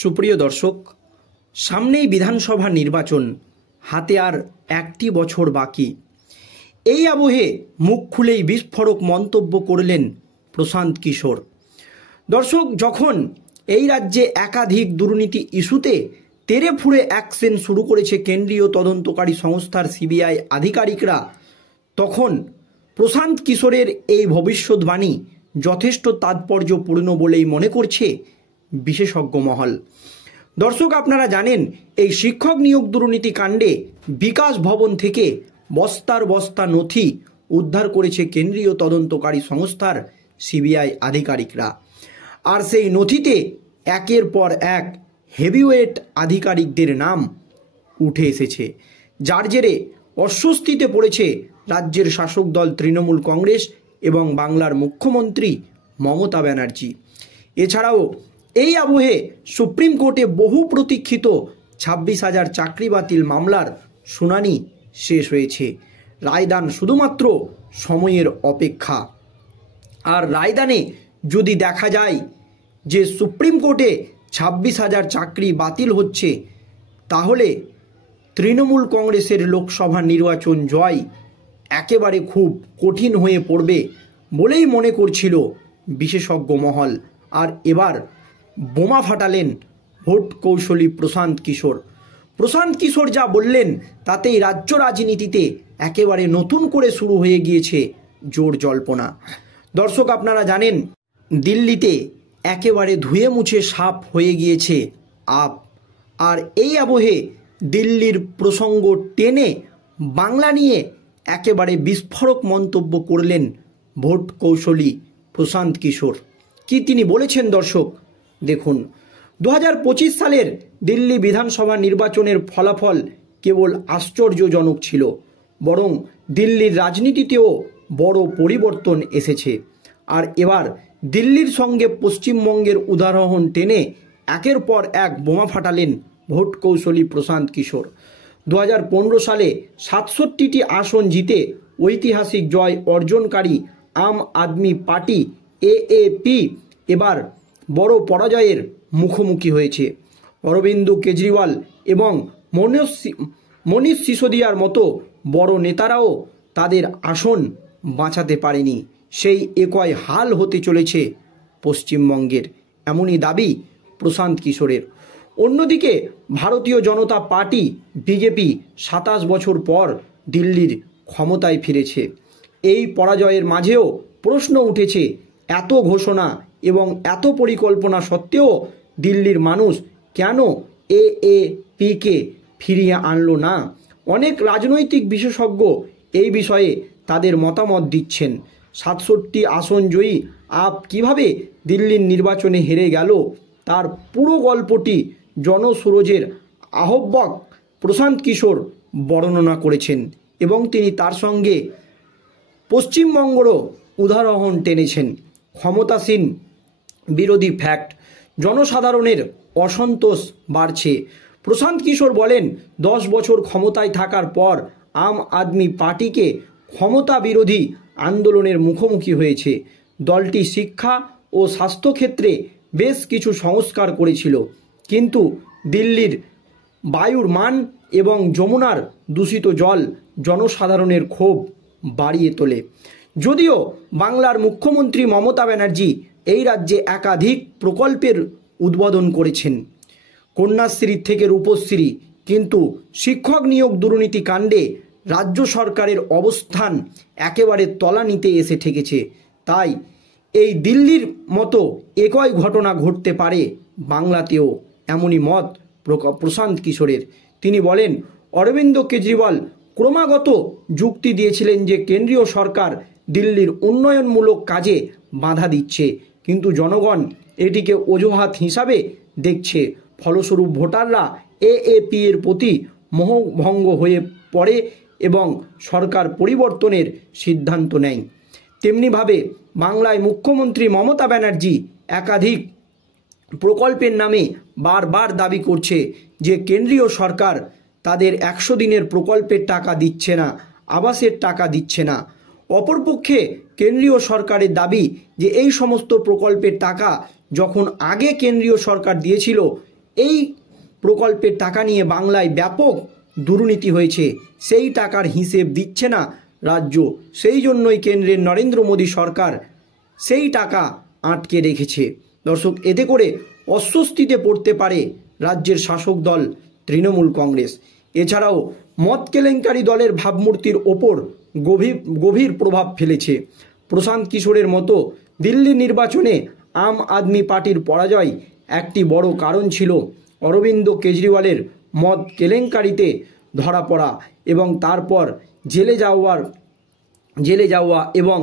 সুপ্রিয় দর্শক, সামনেই বিধানসভা নির্বাচন, হাতে আর একটি বছর বাকি। এই আবহে মুখ খুলেই বিস্ফোরক মন্তব্য করলেন প্রশান্ত কিশোর। দর্শক, যখন এই রাজ্যে একাধিক দুর্নীতি ইস্যুতে তেড়ে ফুঁড়ে অ্যাকশন শুরু করেছে কেন্দ্রীয় তদন্তকারী সংস্থার সিবিআই আধিকারিকরা, তখন প্রশান্ত কিশোরের এই ভবিষ্যৎবাণী যথেষ্ট তাৎপর্যপূর্ণ বলেই মনে করছে বিশেষজ্ঞ মহল। দর্শক, আপনারা জানেন এই শিক্ষক নিয়োগ দুর্নীতি কাণ্ডে বিকাশ ভবন থেকে বস্তার বস্তা নথি উদ্ধার করেছে কেন্দ্রীয় তদন্তকারী সংস্থার সিবিআই আধিকারিকরা। আর সেই নথিতে একের পর এক হেভিওয়েট আধিকারিকদের নাম উঠে এসেছে, যার জেরে অস্বস্তিতে পড়েছে রাজ্যের শাসক দল তৃণমূল কংগ্রেস এবং বাংলার মুখ্যমন্ত্রী মমতা ব্যানার্জি। এছাড়াও এই আবহে সুপ্রিম কোর্টে বহু প্রতীক্ষিত 26,000 চাকরি বাতিল মামলার শুনানি শেষ হয়েছে। রায়দান শুধুমাত্র সময়ের অপেক্ষা। আর রায়দানে যদি দেখা যায় যে সুপ্রিম কোর্টে 26,000 চাকরি বাতিল হচ্ছে, তাহলে তৃণমূল কংগ্রেসের লোকসভা নির্বাচন জয় একেবারে খুব কঠিন হয়ে পড়বে বলেই মনে করছিল বিশেষজ্ঞ মহল। আর এবার বোমা ফাটালেন ভোট কৌশলী প্রশান্ত কিশোর। প্রশান্ত কিশোর যা বললেন তাতেই রাজ্য রাজনীতিতে একেবারে নতুন করে শুরু হয়ে গিয়েছে জোর জল্পনা। দর্শক, আপনারা জানেন দিল্লিতে একেবারে ধুয়ে মুছে সাফ হয়ে গিয়েছে আপ। আর এই আবহে দিল্লির প্রসঙ্গ টেনে বাংলা নিয়ে একেবারে বিস্ফোরক মন্তব্য করলেন ভোট কৌশলী প্রশান্ত কিশোর। কি তিনি বলেছেন দর্শক দেখুন। 2025 সালের দিল্লি বিধানসভা নির্বাচনের ফলাফল কেবল আশ্চর্যজনক ছিল, বরং দিল্লির রাজনীতিতেও বড় পরিবর্তন এসেছে। আর এবার দিল্লির সঙ্গে পশ্চিমবঙ্গের উদাহরণ টেনে একের পর এক বোমা ফাটালেন ভোট কৌশলী প্রশান্ত কিশোর। 2015 সালে 67টি আসন জিতে ঐতিহাসিক জয় অর্জনকারী আম আদমি পার্টি এএপি এবার বড় পরাজয়ের মুখোমুখি হয়েছে। অরবিন্দ কেজরিওয়াল এবং মনীষ সিসোদিয়ার মতো বড় নেতারাও তাদের আসন বাঁচাতে পারেনি। সেই একই হাল হতে চলেছে পশ্চিমবঙ্গের, এমনই দাবি প্রশান্ত কিশোরের। অন্যদিকে ভারতীয় জনতা পার্টি বিজেপি 27 বছর পর দিল্লির ক্ষমতায় ফিরেছে। এই পরাজয়ের মাঝেও প্রশ্ন উঠেছে, এত ঘোষণা এবং এত পরিকল্পনা সত্ত্বেও দিল্লির মানুষ কেন এএপিকে ফিরিয়ে আনলো না? অনেক রাজনৈতিক বিশেষজ্ঞ এই বিষয়ে তাদের মতামত দিচ্ছেন। 67 আসন জয়ী আপ কিভাবে দিল্লির নির্বাচনে হেরে গেল তার পুরো গল্পটি জনসুরজের আহ্বায়ক প্রশান্ত কিশোর বর্ণনা করেছেন এবং তিনি তার সঙ্গে পশ্চিমবঙ্গেরও উদাহরণ টেনেছেন। ক্ষমতাসীন বিরোধী ফ্যাক্ট, জনসাধারণের অসন্তোষ বাড়ছে। প্রশান্ত কিশোর বলেন, 10 বছর ক্ষমতায় থাকার পর আম আদমি পার্টিকে ক্ষমতা বিরোধী আন্দোলনের মুখোমুখি হয়েছে। দলটি শিক্ষা ও স্বাস্থ্যক্ষেত্রে বেশ কিছু সংস্কার করেছিল, কিন্তু দিল্লির বায়ুর মান এবং যমুনার দূষিত জল জনসাধারণের ক্ষোভ বাড়িয়ে তোলে। যদিও বাংলার মুখ্যমন্ত্রী মমতা ব্যানার্জি এই রাজ্যে একাধিক প্রকল্পের উদ্বোধন করেছেন, কন্যাশ্রী থেকে রূপশ্রী, কিন্তু শিক্ষক নিয়োগ দুর্নীতি কাণ্ডে রাজ্য সরকারের অবস্থান একেবারে তলানিতে এসে ঠেকেছে। তাই এই দিল্লির মতো একই ঘটনা ঘটতে পারে বাংলাতেও, এমনই মত প্রশান্ত কিশোরের। তিনি বলেন, অরবিন্দ কেজরিওয়াল ক্রমাগত যুক্তি দিয়েছিলেন যে কেন্দ্রীয় সরকার দিল্লির উন্নয়নমূলক কাজে বাধা দিচ্ছে, কিন্তু জনগণ এটিকে অজুহাত হিসাবে দেখছে। ফলস্বরূপ ভোটাররা এএপি এর প্রতি মোহভঙ্গ হয়ে পড়ে এবং সরকার পরিবর্তনের সিদ্ধান্ত নেয়। তেমনিভাবে বাংলায় মুখ্যমন্ত্রী মমতা ব্যানার্জি একাধিক প্রকল্পের নামে বারবার দাবি করছে যে কেন্দ্রীয় সরকার তাদের 100 দিনের প্রকল্পের টাকা দিচ্ছে না, আবাসের টাকা দিচ্ছে না। অপরপক্ষে কেন্দ্রীয় সরকারের দাবি যে এই সমস্ত প্রকল্পের টাকা যখন আগে কেন্দ্রীয় সরকার দিয়েছিল এই প্রকল্পের টাকা নিয়ে বাংলায় ব্যাপক দুর্নীতি হয়েছে, সেই টাকার হিসেব দিচ্ছে না রাজ্য। সেই জন্যই কেন্দ্রের নরেন্দ্র মোদী সরকার সেই টাকা আটকে রেখেছে। দর্শক, এতে করে অস্বস্তিতে পড়তে পারে রাজ্যের শাসক দল তৃণমূল কংগ্রেস। এছাড়াও মদ কেলেঙ্কারি দলের ভাবমূর্তির ওপর গভীর প্রভাব ফেলেছে। প্রশান্ত কিশোরের মতো দিল্লি নির্বাচনে আম আদমি পার্টির পরাজয় একটি বড় কারণ ছিল অরবিন্দ কেজরিওয়ালের মদ কেলেঙ্কারিতে ধরা পড়া এবং তারপর জেলে যাওয়া এবং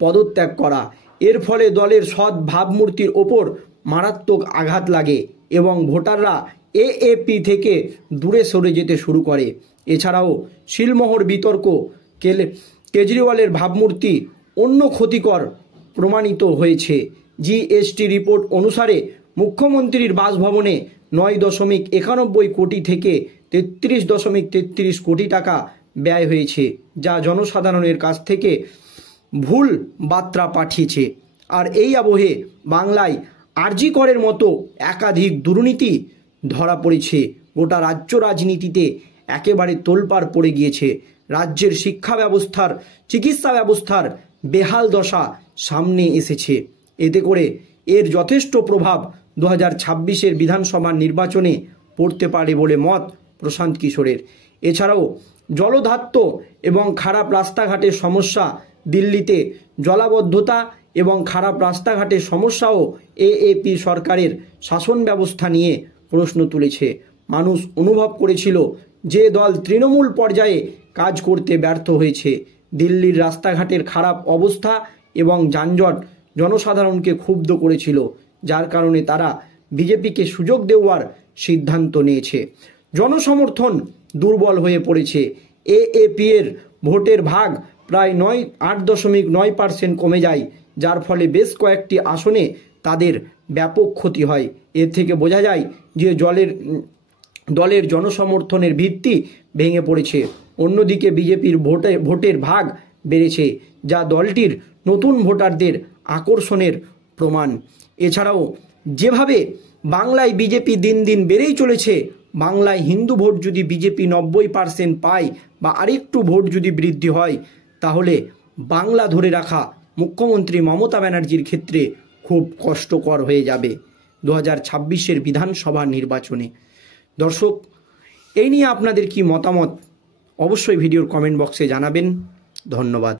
পদত্যাগ করা। এর ফলে দলের সৎ ভাবমূর্তির ওপর মারাত্মক আঘাত লাগে এবং ভোটাররা এএপি থেকে দূরে সরে যেতে শুরু করে। এছাড়াও শিলমোহর বিতর্ক কেজরিওয়ালের ভাবমূর্তি অন্য ক্ষতিকর প্রমাণিত হয়েছে। জিএসটি রিপোর্ট অনুসারে মুখ্যমন্ত্রীর বাসভবনে 9.91 কোটি থেকে 33.33 কোটি টাকা ব্যয় হয়েছে, যা জনসাধারণের কাছ থেকে ভুল বার্তা পাঠিয়েছে। আর এই আবহে বাংলায় আরজি করের মতো একাধিক দুর্নীতি ধরা পড়েছে। গোটা রাজ্য রাজনীতিতে একেবারে তোলপাড় পড়ে গিয়েছে। রাজ্যের শিক্ষা ব্যবস্থার, চিকিৎসা ব্যবস্থার বেহাল দশা সামনে এসেছে। এতে করে এর যথেষ্ট প্রভাব 2026 বিধানসভা নির্বাচনে পড়তে পারে বলে মত প্রশান্ত কিশোরের। এছাড়াও জলধাত্য এবং খারাপ রাস্তাঘাটের সমস্যা, দিল্লিতে জলাবদ্ধতা এবং খারাপ রাস্তাঘাটের সমস্যাও এএপি সরকারের শাসন ব্যবস্থা নিয়ে প্রশ্ন তুলেছে। মানুষ অনুভব করেছিল যে দল তৃণমূল পর্যায়ে কাজ করতে ব্যর্থ হয়েছে। দিল্লির রাস্তাঘাটের খারাপ অবস্থা এবং যানজট জনসাধারণকে ক্ষুব্ধ করেছিল, যার কারণে তারা বিজেপিকে সুযোগ দেওয়ার সিদ্ধান্ত নিয়েছে। জনসমর্থন দুর্বল হয়ে পড়েছে। এএপি এর ভোটের ভাগ প্রায় 8.9% কমে যায়, যার ফলে বেশ কয়েকটি আসনে তাদের ব্যাপক ক্ষতি হয়। এর থেকে বোঝা যায় যে দলের জনসমর্থনের ভিত্তি ভেঙে পড়েছে। অন্যদিকে বিজেপির ভোটের ভাগ বেড়েছে, যা দলটির নতুন ভোটারদের আকর্ষণের প্রমাণ। এছাড়াও যেভাবে বাংলায় বিজেপি দিন দিন বেড়েই চলেছে, বাংলায় হিন্দু ভোট যদি বিজেপি 90% পায় বা আরেকটু ভোট যদি বৃদ্ধি হয়, তাহলে বাংলা ধরে রাখা মুখ্যমন্ত্রী মমতা ব্যানার্জির ক্ষেত্রে খুব কষ্টকর হয়ে যাবে 2026 বিধানসভা নির্বাচনে। দর্শক, এই নিয়ে আপনাদের কি মতামত অবশ্যই ভিডিওর কমেন্ট বক্সে জানাবেন। ধন্যবাদ।